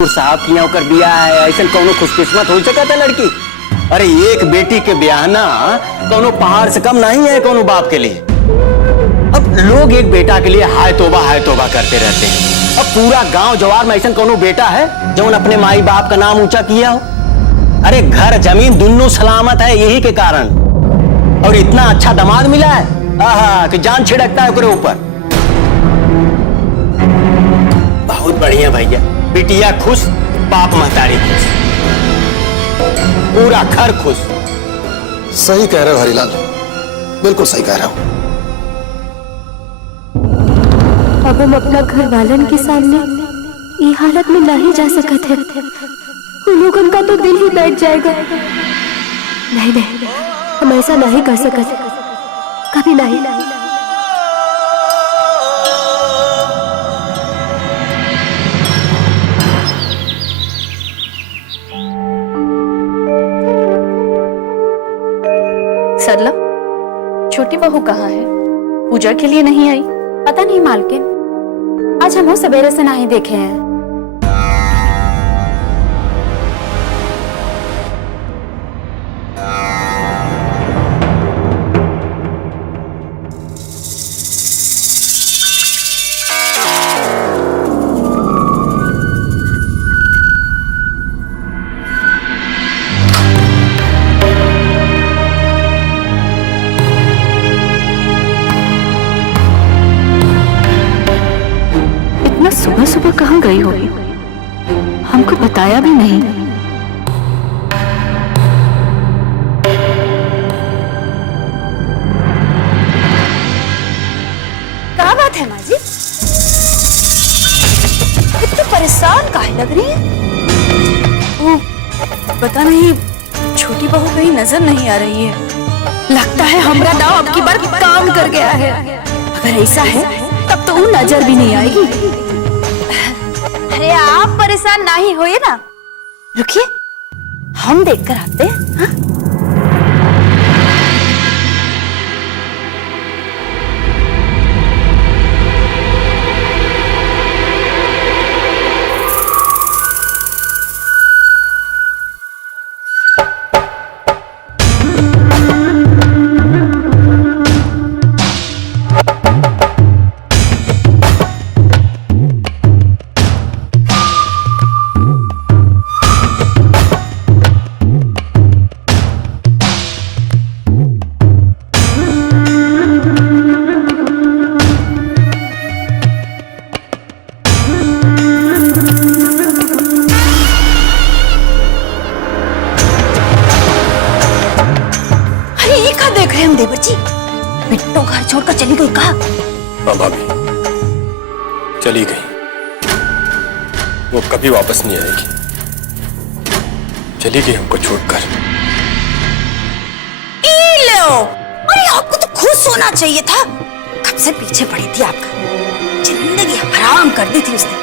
साहब किया कर दिया है, ऐसा कौनो खुशकिस्मत हो सकता है लड़की। अरे एक बेटी के ब्याहना कौनो पहाड़ से कम नहीं है कौनो बाप के लिए। अब लोग एक बेटा के लिए हाय तोबा करते रहते हैं। अब पूरा गांव जवार में ऐसा कौनो बेटा है जो अपने माई बाप का नाम ऊंचा किया हो। अरे घर जमीन दोनों सलामत है यही के कारण, और इतना अच्छा दामाद मिला है आहा कि जान छिड़कता है उसके ऊपर। बहुत बढ़िया भैया, बिटिया खुश, बाप महतारी खुश, पूरा घर खुश। सही कह रहे हो हरिलाल, बिल्कुल सही कह रहे हो। अब हम अपना घर वालन के सामने ये हालत में नहीं जा सकते हैं। उन लोगों का तो दिल ही बैठ जाएगा। नहीं नहीं, हम ऐसा नहीं कर सकते, कभी नहीं। सरला, छोटी बहू कहाँ है? पूजा के लिए नहीं आई? पता नहीं मालकिन, आज हम सवेरे से नहीं देखे हैं। सुबह सुबह कहाँ गई हो? हमको बताया भी नहीं। क्या बात है माँ जी, इतनी परेशान काहे लग रही है? पता नहीं, छोटी बहू कहीं नजर नहीं आ रही है। लगता है हमरा दाव अब की बार काम कर गया है। अगर ऐसा है तब तो वो नजर भी नहीं आएगी। अरे आप परेशान नहीं होइए ना, रुकिए हम देख कर आते हैं। हाँ? हम देवर जी, बिट्टो घर छोड़कर चली गई कहा? हाँ भाभी, चली गई। वो कभी वापस नहीं आएगी। चली गई हमको छोड़कर। लो, अरे आपको तो खुश होना चाहिए था। कब से पीछे पड़ी थी आपका, जिंदगी हराम कर दी थी उसने।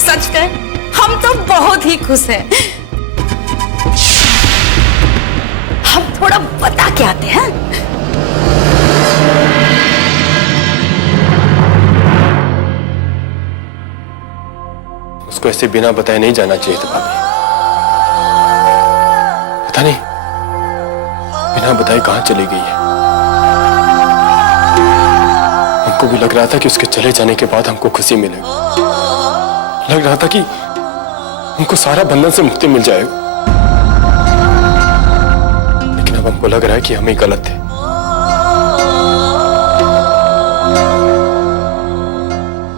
सच कहे, हम तो बहुत ही खुश हैं। हम थोड़ा बता के आते हैं। उसको ऐसे बिना बताए नहीं जाना चाहिए था भाभी। पता नहीं बिना बताए कहां चली गई है। हमको भी लग रहा था कि उसके चले जाने के बाद हमको खुशी मिलेगी। लग रहा था कि हमको सारा बंधन से मुक्ति मिल जाएगी। अब हमको लग रहा है कि हम ही गलत थे।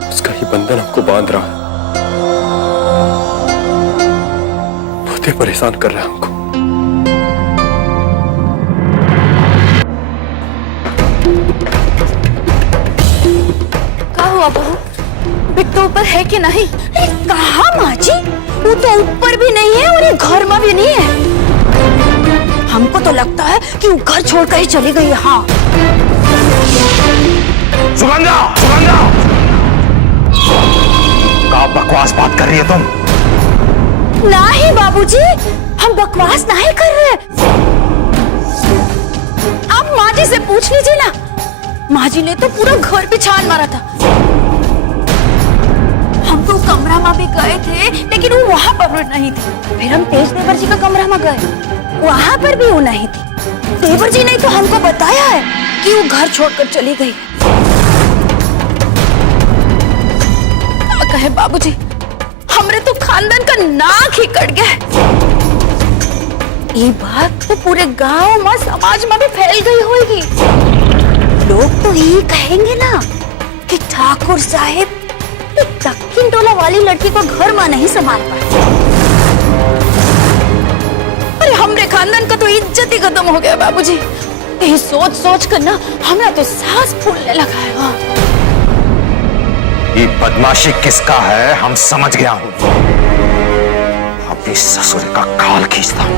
उसका ही बंधन हमको बांध रहा है, बहुत ही परेशान कर रहा है हमको। क्या हुआ बहू? बिट्टो ऊपर है कि नहीं? कहा माँ जी, वो तो ऊपर भी नहीं है और ये घर में भी नहीं है। हमको तो लगता है कि वो घर छोड़कर ही चली गई है। हाँ सुगंधा, सुगंधा, क्या बकवास बात कर रही है तुम? नहीं बाबूजी, हम बकवास नहीं कर रहे। आप माँ जी से पूछ लीजिए ना, माँ जी ने तो पूरा घर पे छान मारा था। हमको कमरा में भी गए थे लेकिन वो वहां पर भी नहीं थी। फिर हम तेज देवर जी का कमरा में गए, वहां पर भी वो नहीं थी। देवर जी ने तो हमको बताया है कि वो घर छोड़कर चली गई। क्या कहे बाबूजी, हमरे तो खानदान का नाक ही कट गया। ये बात तो पूरे गांव में समाज में भी फैल गई होगी। लोग तो यही कहेंगे ना कि ठाकुर साहब दक्षिण टोला वाली लड़की को घर में नहीं संभाल पाए। अरे हमरे खानदान का तो इज्जत ही खत्म हो गया बाबूजी। यही सोच सोच कर ना हमरा तो सांस फूलने लगा है। ये बदमाशी किसका है हम समझ गया हूं। अपनी ससुर का खाल खींचता हूं।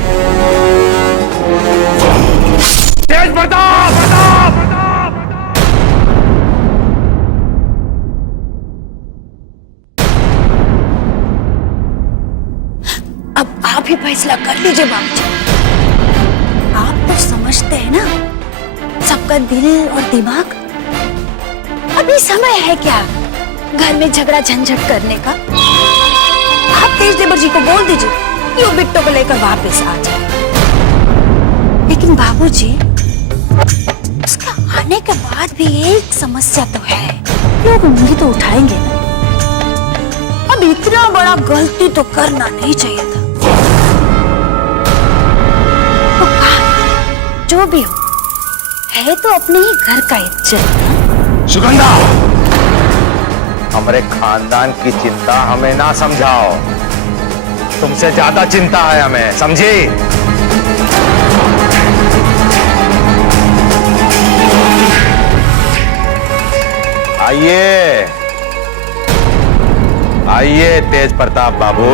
तेज प्रताप! अब आप ही फैसला कर लीजिए बाबूजी। आप तो समझते हैं ना सबका दिल और दिमाग। अभी समय है क्या घर में झगड़ा झंझट करने का। आप तेज देवर जी को बोल दीजिए कि वो बिट्टो को लेकर वापस आ जाए। लेकिन बाबूजी उसका आने के बाद भी एक समस्या तो है, लोग उंगली तो उठाएंगे ना। अब इतना बड़ा गलती तो करना नहीं चाहिए था। तो कहा जो भी हो है तो अपने ही घर का इज्जत। सुगंधा, हमारे खानदान की चिंता हमें ना समझाओ। तुमसे ज्यादा चिंता है हमें, समझी? आइए आइए तेज प्रताप बाबू।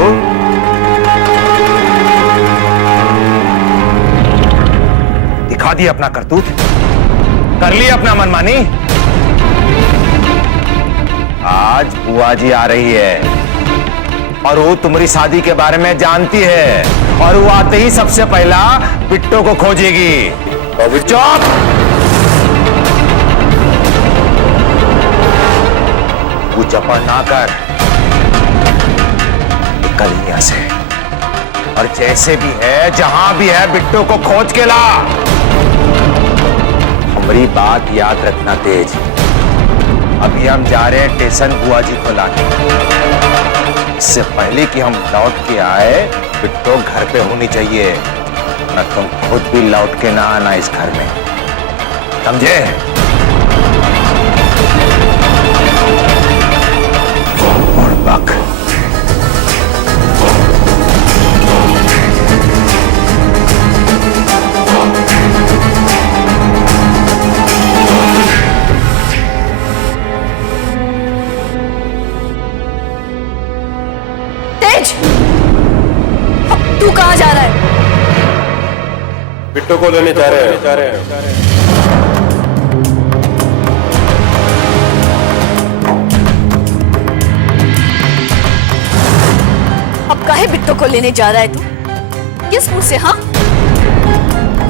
दिखा दिए अपना करतूत, कर ली अपना मनमानी। आज बुआ जी आ रही है और वो तुम्हारी शादी के बारे में जानती है और वो आते ही सबसे पहला बिट्टो को खोजेगी। बाबू चुप! वो जपा ना कर, निकल यहां से और जैसे भी है जहां भी है बिट्टो को खोज के ला। हमारी बात याद रखना तेज। अभी हम जा रहे हैं स्टेशन बुआ जी को लाने। इससे पहले कि हम लौट के आए बिट्टो घर पे होनी चाहिए, न तुम खुद भी लौट के ना आना इस घर में, समझे? और बक तू कहाँ जा रहा है? बिट्टो को लेने जा रहे हैं। अब काहे बिट्टो को लेने जा रहा है तू? किस मुंह से? हाँ,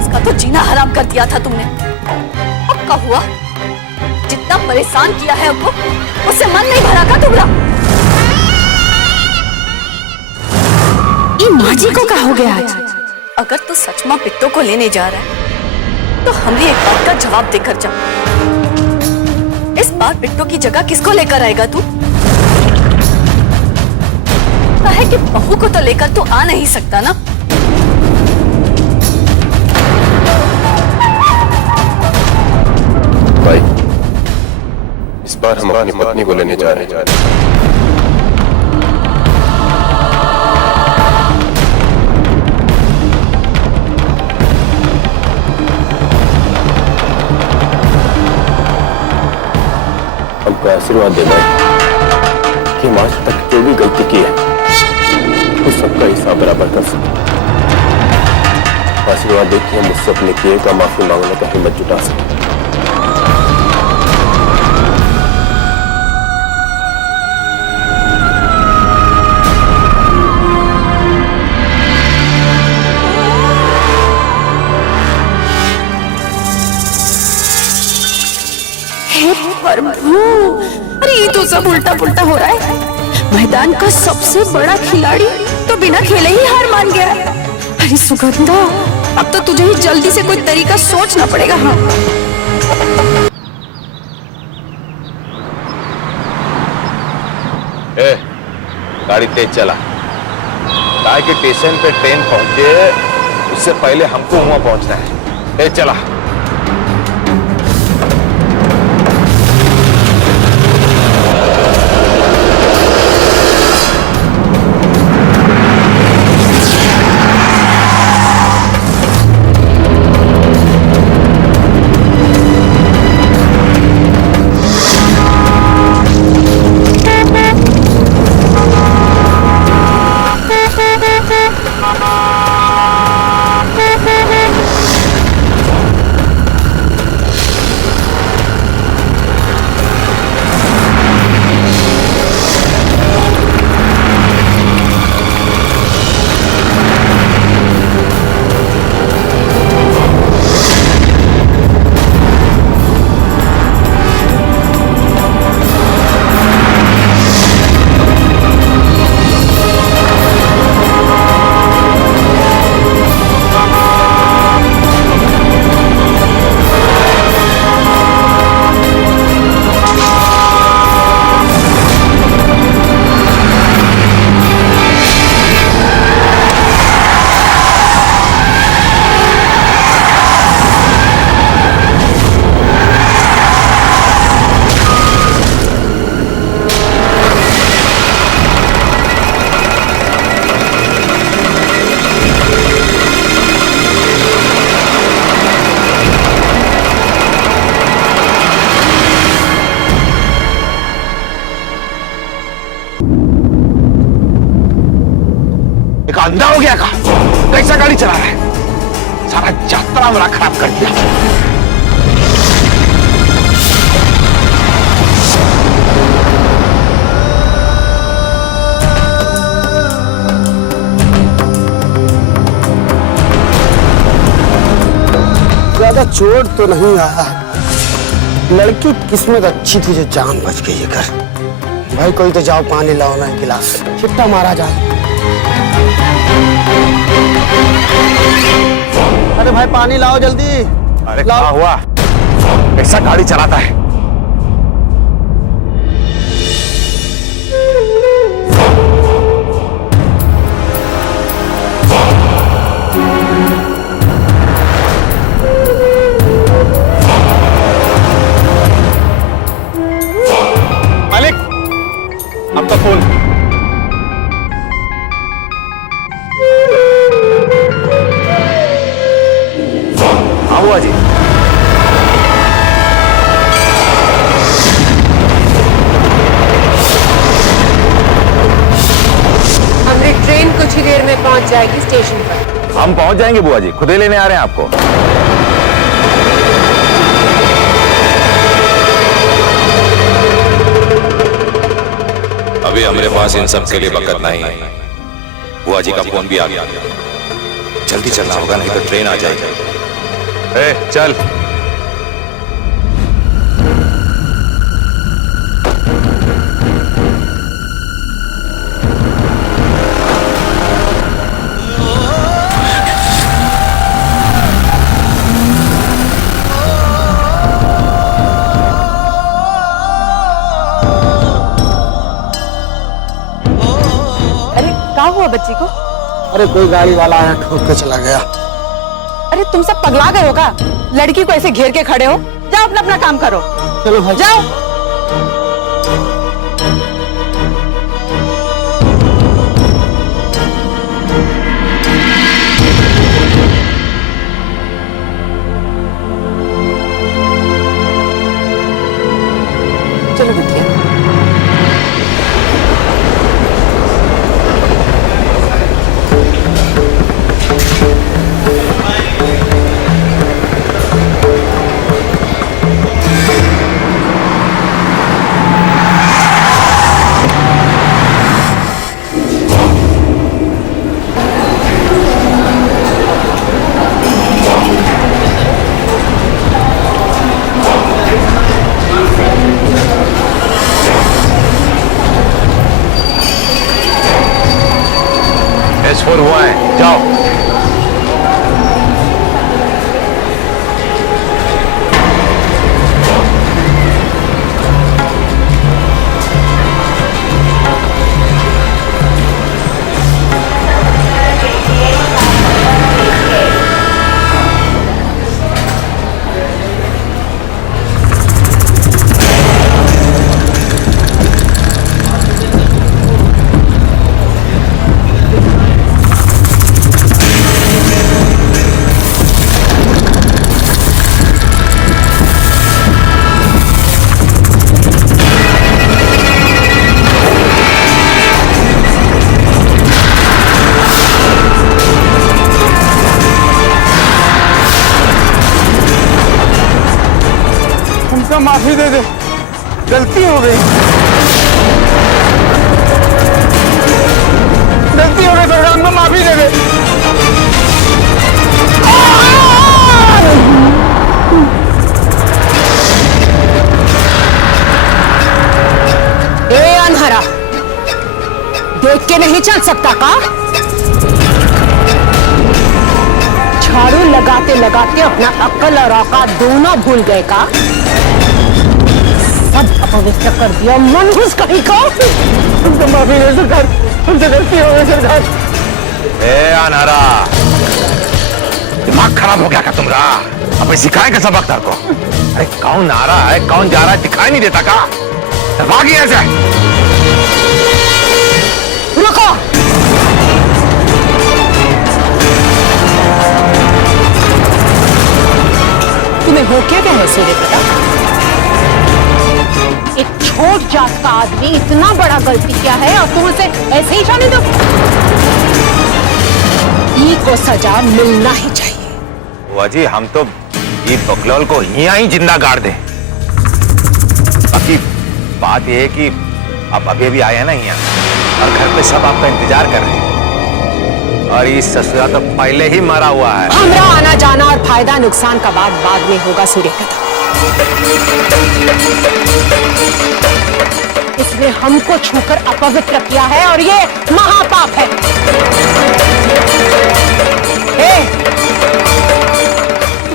इसका तो जीना हराम कर दिया था तुमने। अब क्या हुआ? जितना परेशान किया है हमको, उससे मन नहीं भरा का तुम्हारा? माँ जी को क्या हो गया आज? अगर तू सच में बिट्टो को लेने जा रहा है तो हमें एक बात का जवाब देकर जा। इस बार बिट्टो की जगह किसको लेकर आएगा तू? कहे कि बहू को तो लेकर तू आ नहीं सकता ना। भाई, इस बार हम अपनी पत्नी को लेने जा रहे हैं। हमको आशीर्वाद दे भाई कि हम आज तक जो भी गलती की है वो सबका हिसाब बराबर कर सके। आशीर्वाद दे कि हम मुझसे अपने किए का माफी मांगने का हिम्मत जुटा सके। प्रभु, अरे ये तो सब उल्टा पुल्टा हो रहा है। मैदान का सबसे बड़ा खिलाड़ी तो बिना खेले ही हार मान गया। अरे सुगंधा, अब तो तुझे ही जल्दी से कोई तरीका सोचना पड़ेगा। हाँ, ए, गाड़ी तेज चला, ताकि कि स्टेशन पे ट्रेन पहुंचे उससे पहले हमको वहां पहुंचना है। तेज चला। अंधा हो गया का? कैसा गाड़ी चला रहा है? सारा यात्रा मेरा खराब कर दिया। ज्यादा चोट तो नहीं आया है। लड़की किस्मत अच्छी थी जो जान बच गई है। घर भाई कोई तो जाओ पानी लाओ ना गिलास, छिट्टा मारा जाए। अरे भाई पानी लाओ जल्दी। अरे क्या हुआ? कैसा गाड़ी चलाता है? मालिक, आपका फोन। हाँ बुआ जी। हमारी ट्रेन कुछ ही देर में पहुंच जाएगी स्टेशन पर। हम पहुंच जाएंगे बुआ जी, खुद ही लेने आ रहे हैं आपको। अभी हमारे पास इन सब के लिए वक्त नहीं है। बुआ जी का फोन भी आ गया। जल्दी चलना होगा नहीं तो ट्रेन आ जाएगी। ए, चल। अरे क्या हुआ बच्ची को? अरे कोई गाड़ी वाला आया ठोक के चला गया। अरे तुम सब पगला गए हो क्या? लड़की को ऐसे घेर के खड़े हो? जाओ अपना अपना काम करो। चलो भाई जाओ। चलो बिटिया। फ्रेश फोर हुआ है, जाओ। हमको माफी दे दे, गलती हो गई, गलती हो गई सरकार, हमको माफी दे दे। ए अनहरा, देख के नहीं चल सकता का? झाड़ू लगाते लगाते अपना अक्ल और औकात दोनों भूल गए का? सब अपवित्र कर दिया, मन घुस कहीं को। हमको माफी दे सरकार, हमसे गलती हो गई सरकार। ए अनहरा, दिमाग खराब हो गया क्या तुम्हारा? अब सिखाए का सबक तेरे को? अरे कौन आ रहा है, कौन जा रहा है, दिखाई नहीं देता का? भागी ऐसे। रुको, तुम्हें हो क्या है सूर्य प्रताप? एक छोट जात का आदमी इतना बड़ा गलती किया है और तुम उसे ऐसे ही जाने दो? ई को सजा मिलना ही चाहिए। बुआ जी, हम तो ये बकलौल को यहाँ ही जिंदा गाड़ दे। बाकी बात यह है कि आप अभी अभी आए हैं ना यहाँ, और घर पे सब आपका इंतजार कर रहे हैं, और ये ससुरा तो पहले ही मरा हुआ है। हमारा आना जाना और फायदा नुकसान का बाद में होगा सूर्य प्रताप। इसने हमको छूकर अपवित्र किया है और ये महापाप है।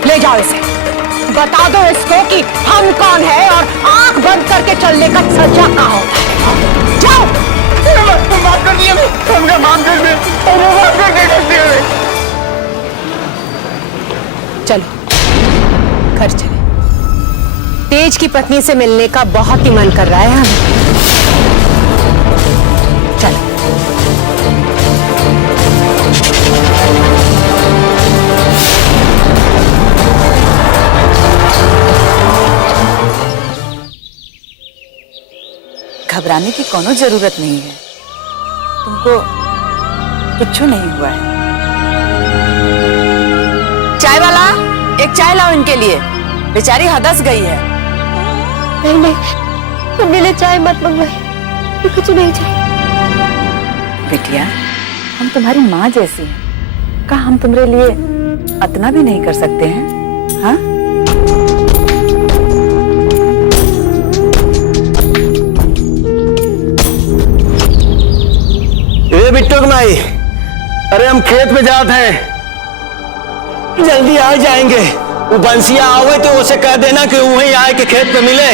ले जाओ इसे, बता दो इसको कि हम कौन है और आंख बंद करके चलने का सजा क्या होता है। जाओ। माफ कर दिए, हमको माफ कर दे, हमको माफ कर दे, गलती हो गई। चलो घर चले, तेज की पत्नी से मिलने का बहुत ही मन कर रहा है हमें। चलो। घबराने की कोनो जरूरत नहीं है, तुमको कुछ नहीं हुआ है। चाय वाला, एक चाय लाओ इनके लिए, बेचारी हदस गई है। नहीं नहीं, तुम मेरे चाय मत मंगवाइए, कुछ नहीं चाहिए। बिटिया, हम तुम्हारी माँ जैसी हैं, क्या हम तुम्हारे लिए अतना भी नहीं कर सकते हैं? हाँ? ए बिट्टू की माई, अरे हम खेत में जाते हैं, जल्दी आ जाएंगे। वो बंसिया आवे तो उसे कह देना कि वहीं आए के खेत पे मिले।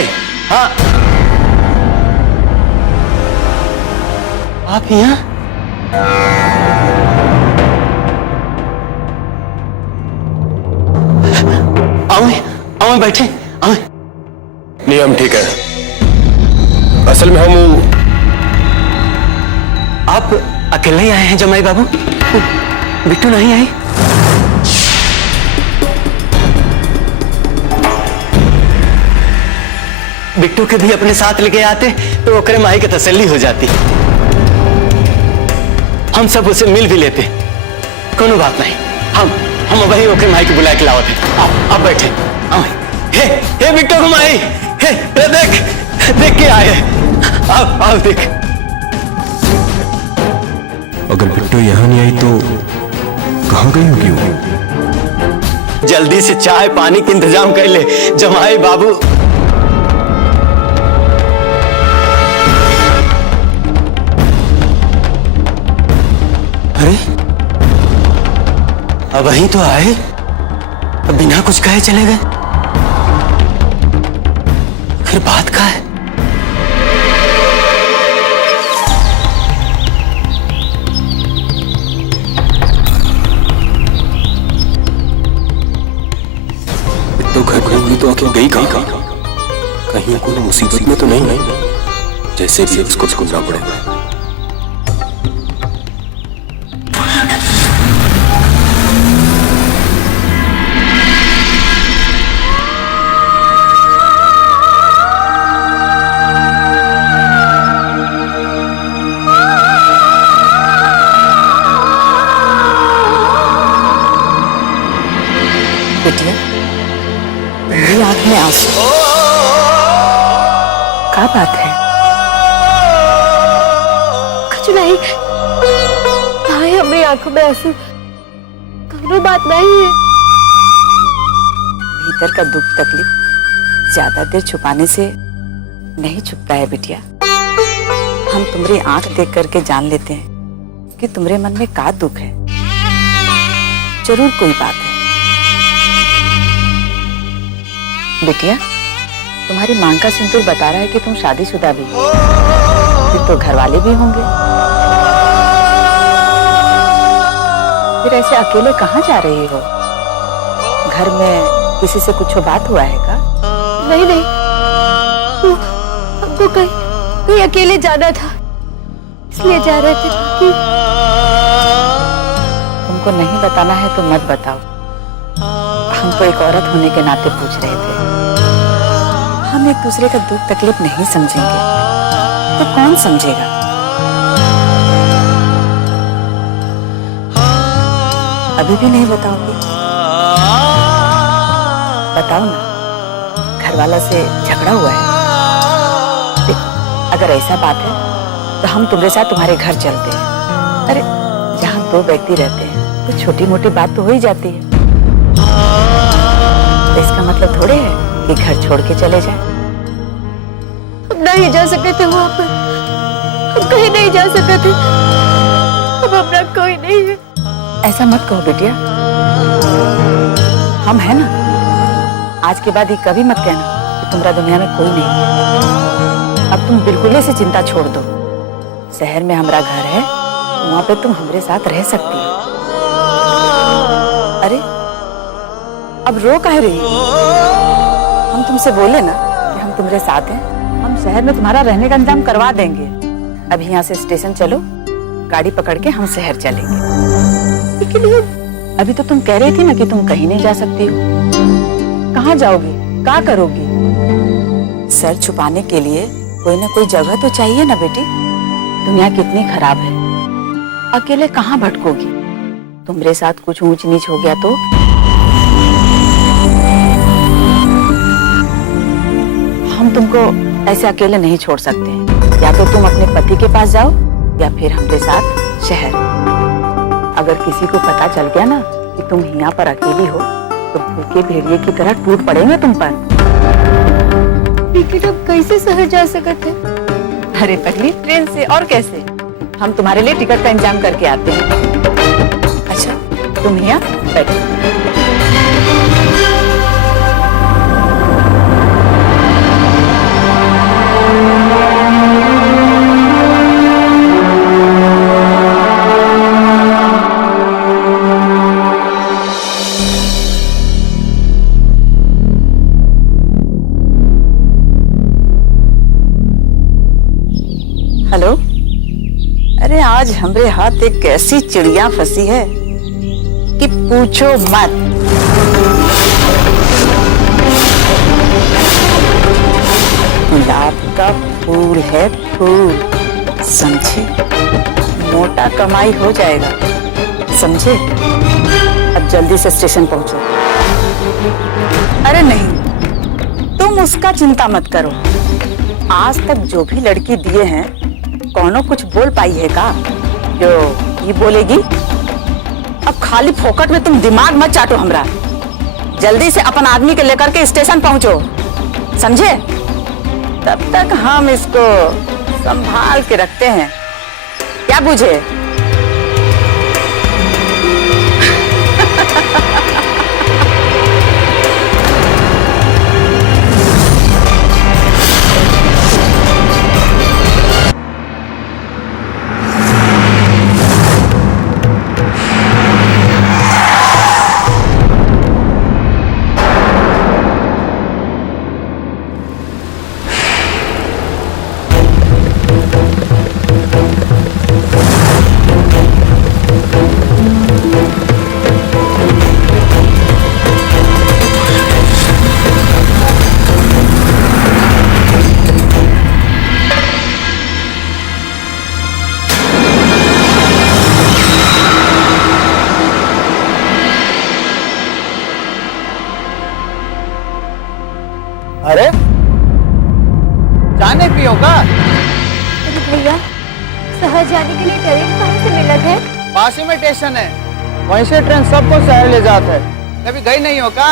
हाँ, आप यहाँ? आओ बैठे, आओ। नियम ठीक है, असल में हम आप अकेले ही आए हैं जमाई बाबू? बिट्टू नहीं आई? बिट्टू के भी अपने साथ लेके आते तो ओकरे माई की तसल्ली हो जाती, हम सब उसे मिल भी लेते। कोनो बात नहीं, हम वही ओकरे माई के बुला के लाओ थे। आप बैठे। हे बिट्टू को माई, हे देख के आए। आओ देख। अगर बिट्टू यहाँ नहीं आई तो कहाँ गई होगी वो? जल्दी से चाय पानी का इंतजाम कर ले जमाई बाबू। अरे अब वहीं तो आए, अब बिना कुछ कहे चले गए। फिर बात का है? तो घर में हुई तो आखिर गई कहाँ? कहीं कोई मुसीबत में तो नहीं है? जैसे भी उसको सुनना पड़ेगा। बिटिया, मेरी आंख में आंसू, क्या बात है? कुछ नहीं, आए हमारी आंखों में आंसू, कोई बात नहीं है। भीतर का दुख तकलीफ ज्यादा देर छुपाने से नहीं छुपता है बिटिया। हम तुम्हारी आंख देख करके जान लेते हैं कि तुम्हारे मन में क्या दुख है। जरूर कोई बात है। बिटिया, तुम्हारी मांग का सिंदूर बता रहा है कि तुम शादीशुदा भी हो, फिर तो घर वाले भी होंगे। फिर ऐसे अकेले कहाँ जा रही हो? घर में किसी से कुछ बात हुआ है का? नहीं नहीं, हमको कहीं अकेले जाना था, इसलिए जा रहे थे। कि तुमको नहीं बताना है तो मत बताओ। हम तो एक औरत होने के नाते पूछ रहे थे। हम एक दूसरे का दुख तकलीफ नहीं समझेंगे तो कौन समझेगा? अभी भी नहीं बताओगे? बताओ ना, घर वाला से झगड़ा हुआ है? देखो, अगर ऐसा बात है तो हम तुम्हारे साथ तुम्हारे घर चलते हैं। अरे, जहाँ दो व्यक्ति रहते हैं तो छोटी मोटी बात तो हो ही जाती है। तो इसका मतलब थोड़े है कि घर छोड़ के चले जाए। हम नहीं जा सके थे वहां पर, हम कहीं नहीं जा सके थे। अब अपना कोई नहीं है। ऐसा मत कहो बिटिया, हम है ना। आज के बाद ये कभी मत कहना कि तुम्हारा दुनिया में कोई नहीं है। अब तुम बिल्कुल से चिंता छोड़ दो। शहर में हमारा घर है, वहां पे तुम हमारे साथ रह सकती हो। अरे, अब रो काहे रही हो? हम तुमसे बोले ना कि हम तुम्हारे साथ हैं। हम शहर में तुम्हारा रहने का इंतजाम करवा देंगे। अभी यहाँ से स्टेशन चलो, गाड़ी पकड़ के हम शहर चलेंगे। लेकिन अभी तो तुम कह रही थी ना कि तुम कहीं नहीं जा सकती हो। कहाँ जाओगी, क्या करोगी? सर छुपाने के लिए कोई ना कोई जगह तो चाहिए ना बेटी। दुनिया कितनी खराब है, अकेले कहाँ भटकोगी? तुम्हारे साथ कुछ ऊंच नीच हो गया तो? हम तुमको ऐसे अकेले नहीं छोड़ सकते। या तो तुम अपने पति के पास जाओ या फिर हमारे साथ शहर। अगर किसी को पता चल गया ना कि तुम यहाँ पर अकेली हो तो भूखे भेड़िए की तरह टूट पड़ेंगे तुम पर। लेकिन अब कैसे शहर जा सकते हैं? अरे पगली, ट्रेन से। और कैसे? हम तुम्हारे लिए टिकट का इंतजाम करके आते हैं। अच्छा, तुम यहाँ बैठो। हेलो, अरे आज हमरे हाथ एक ऐसी चिड़िया फंसी है कि पूछो मत। गुलाब का फूल है फूल, समझे? मोटा कमाई हो जाएगा, समझे? अब जल्दी से स्टेशन पहुंचो। अरे नहीं, तुम उसका चिंता मत करो। आज तक जो भी लड़की दिए हैं, कौनो कुछ बोल पाई है का जो ये बोलेगी? अब खाली फोकट में तुम दिमाग मत चाटो हमरा। जल्दी से अपन आदमी के लेकर के स्टेशन पहुंचो, समझे? तब तक हम इसको संभाल के रखते हैं, क्या बुझे? में स्टेशन है, वहीं से ट्रेन सबको शहर ले जाता है। कभी गई नहीं हो का?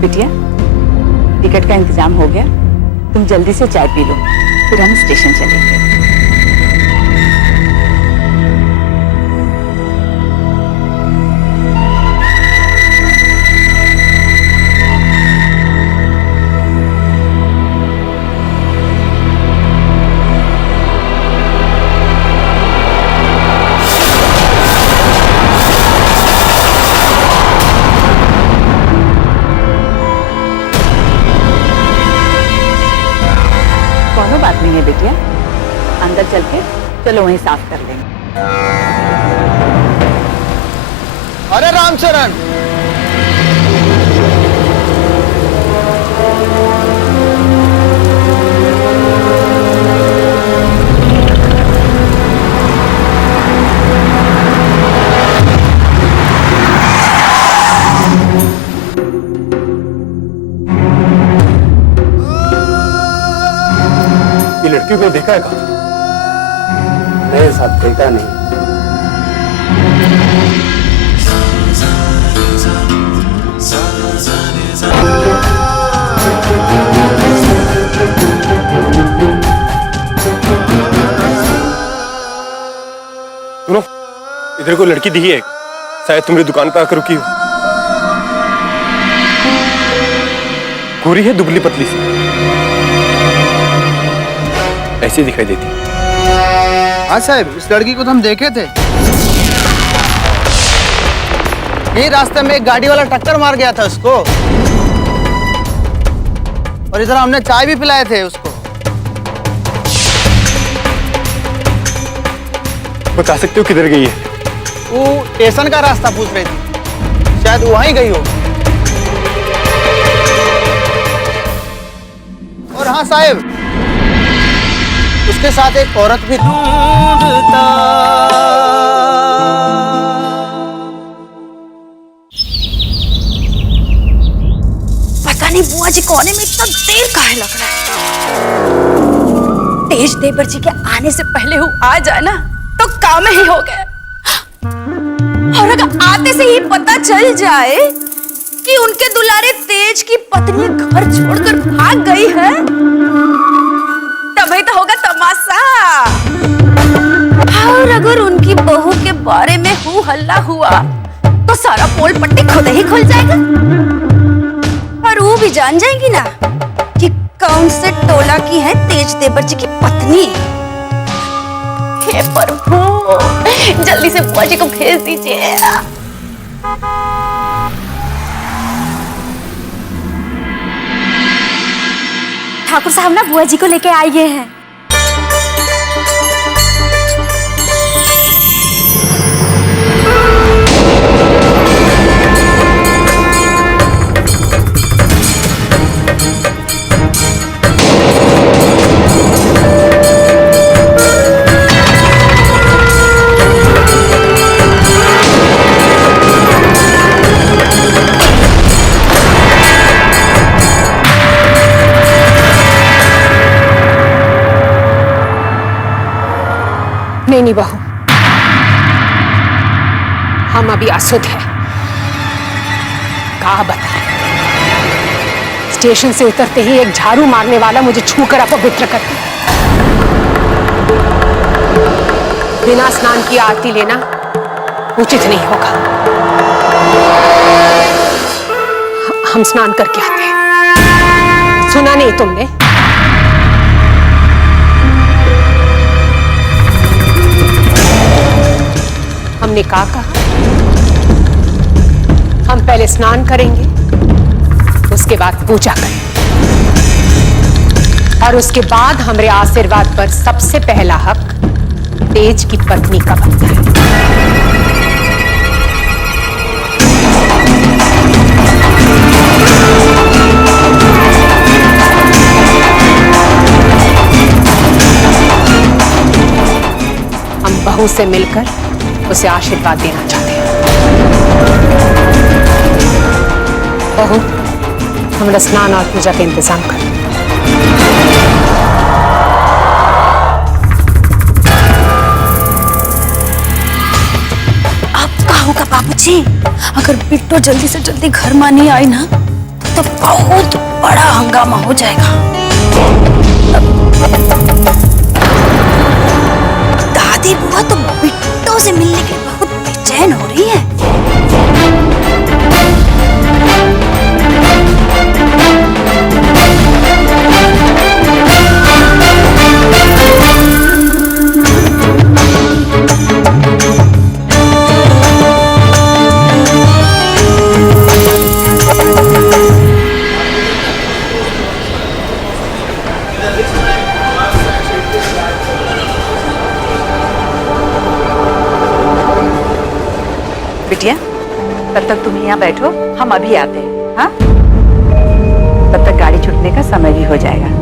बिटिया, टिकट का इंतजाम हो गया, तुम जल्दी से चाय पी लो, फिर हम स्टेशन चलेंगे। कोनो बात नहीं है बेटिया, अंदर चल के चलो वहीं साफ कर लेंगे। अरे रामचरण, ये लड़की को देखा है कहाँ? मेरे साथ देखा नहीं। सुनो, इधर को लड़की दिखी है, शायद तुम्हारी दुकान पर आकर रुकी हो। गोरी है, दुबली पतली सी, ऐसी दिखाई देती। हाँ साहब, इस लड़की को तो हम देखे थे। ये रास्ते में एक गाड़ी वाला टक्कर मार गया था उसको, और इधर हमने चाय भी पिलाए थे उसको। बता सकते हो किधर गई है? वो स्टेशन का रास्ता पूछ रही थी, शायद वहीं गई हो। और हाँ साहब, उसके साथ एक औरत भी थी। पता नहीं बुआ जी कोने में इतना देर काहे लग रहा है। तेज देवर जी के आने से पहले वो आ जाए ना तो काम ही हो गया। और अगर आते से ही पता चल जाए कि उनके दुलारे तेज की पत्नी घर छोड़कर भाग गई है, तभी तो होगा तमाशा। और अगर उनकी बहू के बारे में हू हल्ला हुआ तो सारा पोल पट्टी खुद ही खुल जाएगा, और वो भी जान जाएंगी ना कि कौन से टोला की है तेज देवर जी की पत्नी। हे प्रभु, जल्दी से बुआ जी को भेज दीजिए। ठाकुर साहब ना बुआ जी को लेके आए हैं। नहीं बहू, हम अभी अशुद्ध हैं। कहा बताएं, स्टेशन से उतरते ही एक झाड़ू मारने वाला मुझे छूकर अपवित्र कर दिया। बिना स्नान की आरती लेना उचित नहीं होगा। हम स्नान करके आते हैं। सुना नहीं तुमने? हमने कहा हम पहले स्नान करेंगे, उसके बाद पूजा करेंगे, और उसके बाद हमारे आशीर्वाद पर सबसे पहला हक तेज की पत्नी का बनता है। हम बहू से मिलकर उसे आशीर्वाद देना चाहते हैं। बहू, हमरा स्नान और पूजा के इंतजाम कर। अब क्या होगा बाबूजी? अगर बिट्टो जल्दी से जल्दी घर में नहीं आई ना तो बहुत बड़ा हंगामा हो जाएगा। दादी बुआ तो बिट्टो से मिलने के लिए बहुत बेचैन हो रही है। बिटिया, तब तक तुम यहाँ बैठो, हम अभी आते हैं। हाँ, तब तक गाड़ी छूटने का समय भी हो जाएगा।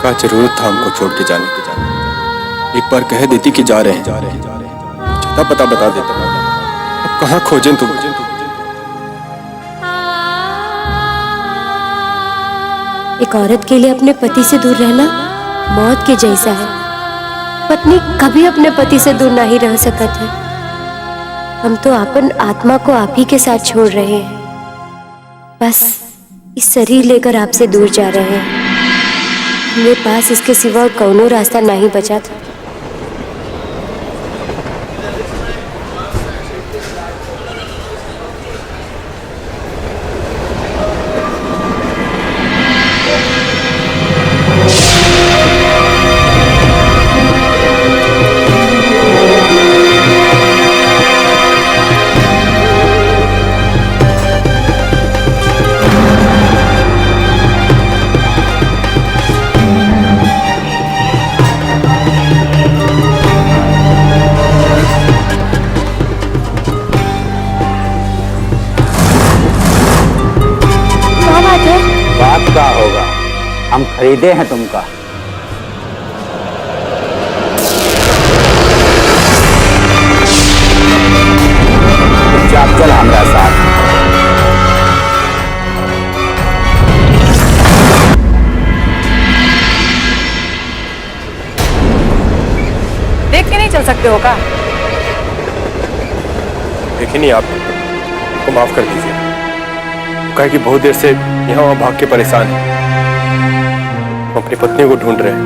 क्या जरूरत था हमको छोड़ के जाने की? एक बार कह देती कि जा रहे हैं, छठा पता बता देता। अब कहाँ खोजें तुम? एक औरत के लिए अपने पति से दूर रहना मौत के जैसा है। पत्नी कभी अपने पति से दूर नहीं रह सकती है। हम तो अपन आत्मा को आप ही के साथ छोड़ रहे हैं, बस इस शरीर लेकर आपसे दूर जा रहे हैं। मेरे पास इसके सिवा और कौनो रास्ता नहीं बचा था। बात का होगा, हम खरीदे हैं तुमका। चुपचाप चल हमारा साथ। देख के नहीं चल सकते हो का? देखिए नहीं, आप को माफ कर दीजिए। कहा कि बहुत देर से यहाँ वहाँ भाग के परेशान है। हम अपनी पत्नी को ढूंढ रहे हैं।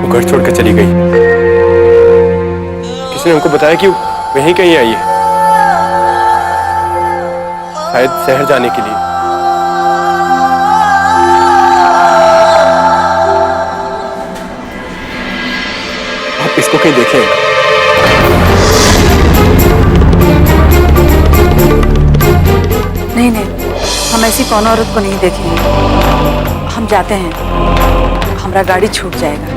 वो घर छोड़कर चली गई। किसी ने हमको बताया कि वो यहीं कहीं आई है, शायद शहर जाने के लिए। आप इसको कहीं देखें। नहीं नहीं, हम हम ऐसी कौन औरत को नहीं देखेंगे। हम जाते हैं, हमारा गाड़ी छूट जाएगा।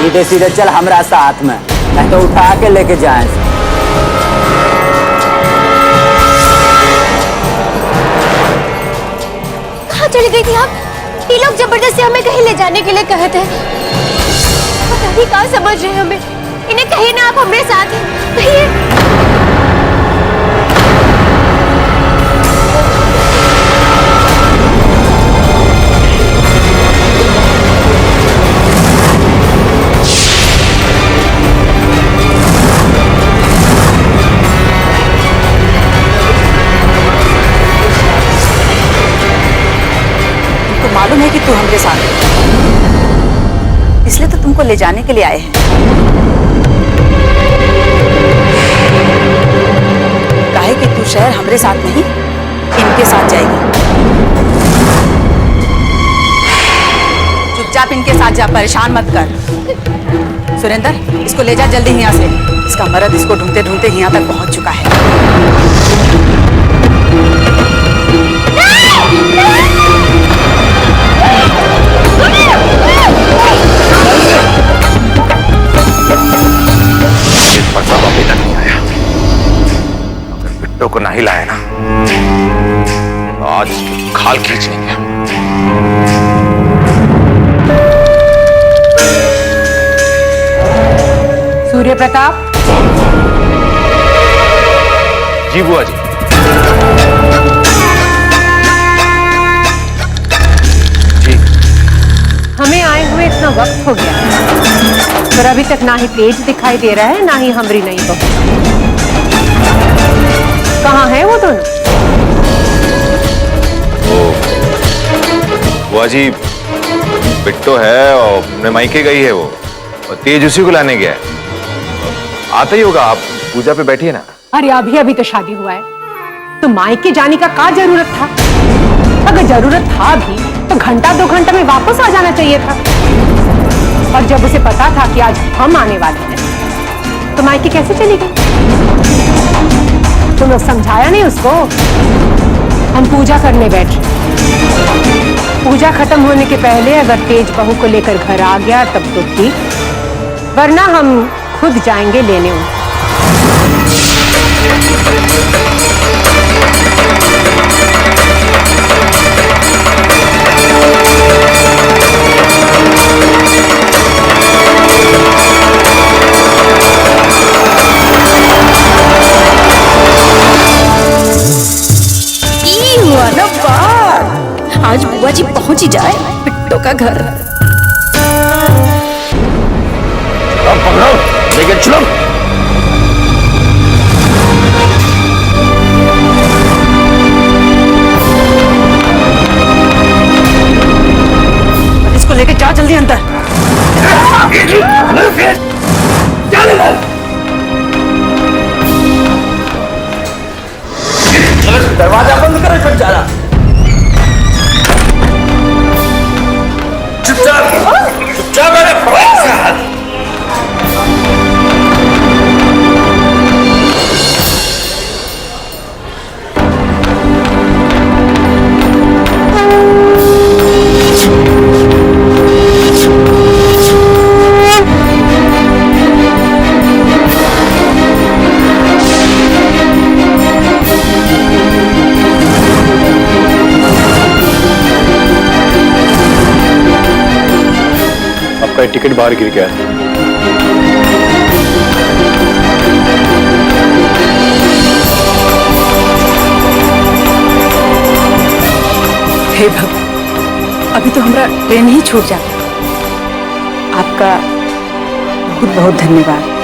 सीधे सीधे चल हमरा साथ में, नहीं तो उठा के लेके जाए। कहाँ चली गई थी आप? ये लोग जबरदस्ती हमें कहीं ले जाने के लिए कहे थे। पता नहीं कहाँ समझ रहे हैं हमें। इन्हें कहिए ना आप हमारे साथ हैं, कहिए। मालूम है कि तू हमारे साथ है, इसलिए तो तुमको ले जाने के लिए आए हैं। काहे कि तू शहर हमारे साथ नहीं, इनके साथ जाएगी। चुपचाप इनके साथ जा, परेशान मत कर। सुरेंद्र, इसको ले जा जल्दी यहाँ से। इसका मर्द इसको ढूंढते ढूंढते यहाँ तक पहुंच चुका है। प्रताप अभी तक नहीं आया। अगर बिट्टो को नहीं लाया ना, तो आज खाल खींच लेंगे। सूर्य प्रताप। जी बुआ जी। जी। हमें आए हुए इतना वक्त हो गया, पर अभी तक ना ही तेज दिखाई दे रहा है, ना ही हमरी नई बहू। कहाँ है वो दोनों? बुआ जी, बिट्टो है और अपने मायके गई है वो, और तेज उसी को लाने गया है। आता ही होगा, आप पूजा पे बैठिए ना। अरे अभी अभी तो शादी हुआ है, तो मायके जाने का क्या जरूरत था? अगर जरूरत था भी तो घंटा 2 घंटा में वापस आ जाना चाहिए था। और जब उसे पता था कि आज हम आने वाले हैं, तो मायके कैसे चली गई? तुमने समझाया नहीं उसको? हम पूजा करने बैठे, पूजा खत्म होने के पहले अगर तेज बहू को लेकर घर आ गया तब तो ठीक, वरना हम खुद जाएंगे लेने उनको। आज बुआ जी पहुंच ही जाए बिट्टो का घर। अब पकड़ो, लेके चलो। इसको लेके जा जल्दी अंदर। दरवाजा बंद करो बेचारा। चुपचाप मेरे भाई से हाथ। आपका टिकट बाहर गिर गया है। हे भगवान, अभी तो हमारा ट्रेन ही छूट जाता। आपका बहुत बहुत धन्यवाद।